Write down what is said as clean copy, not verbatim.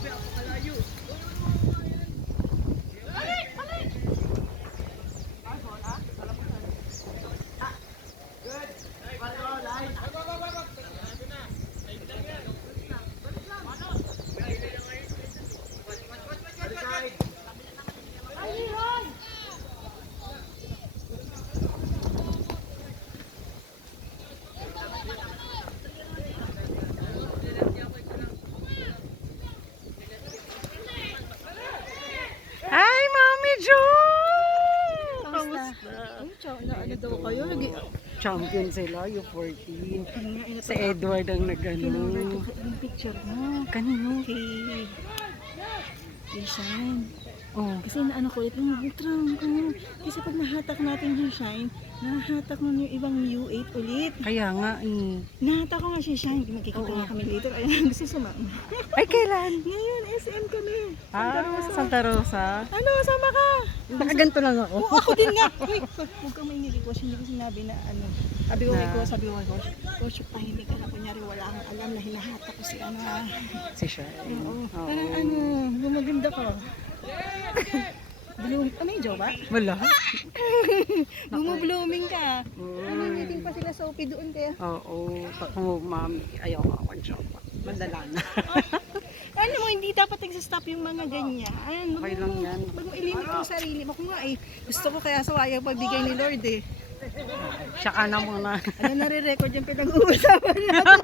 Hi, Mami Jo! Kamusta? Ano daw kayo? Champion sila, yung 14. Si Edward ang nag-ano. Yung picture mo. Kanino? Kay Shine. Oh. Kasi naano ko ulit yung trunk. Kasi pag nahatak natin yung Shine, nahatak mo yung ibang U8 ulit. Kaya nga eh. Nahatak ko nga si Shine. Magkikita nga kami later. Kaya gusto sumama. Ay, kailan? Ngayon, SM kami. Santa Rosa. Ano, sama ka? Baka ganito lang ako. Oo, ako din nga. Uy, huwag kang maingay, coach. Hindi ko sinabi na ano. Sabi ko kay coach, coach, pahimik ka na. Kunyari, wala akong alam na hinahatak ko si ano. Si Shine. Oo. Parang ano, gumaganda ka. Bloom, may joke ba? Wala. Bumublooming ka. Meeting pa sila sa OP doon kaya. Oo. Ako, mami. Ayaw nga ako joke. Madala na. Ano mo, hindi dapat nagsastop yung mga ganyan. Okay lang yan. Bago ilimit mo sarili mo. Kung nga eh, gusto ko kaya sa wayang pagbigay ni Lord eh. Siya ka na muna. Ano nare-record yung pinag-uusapan natin?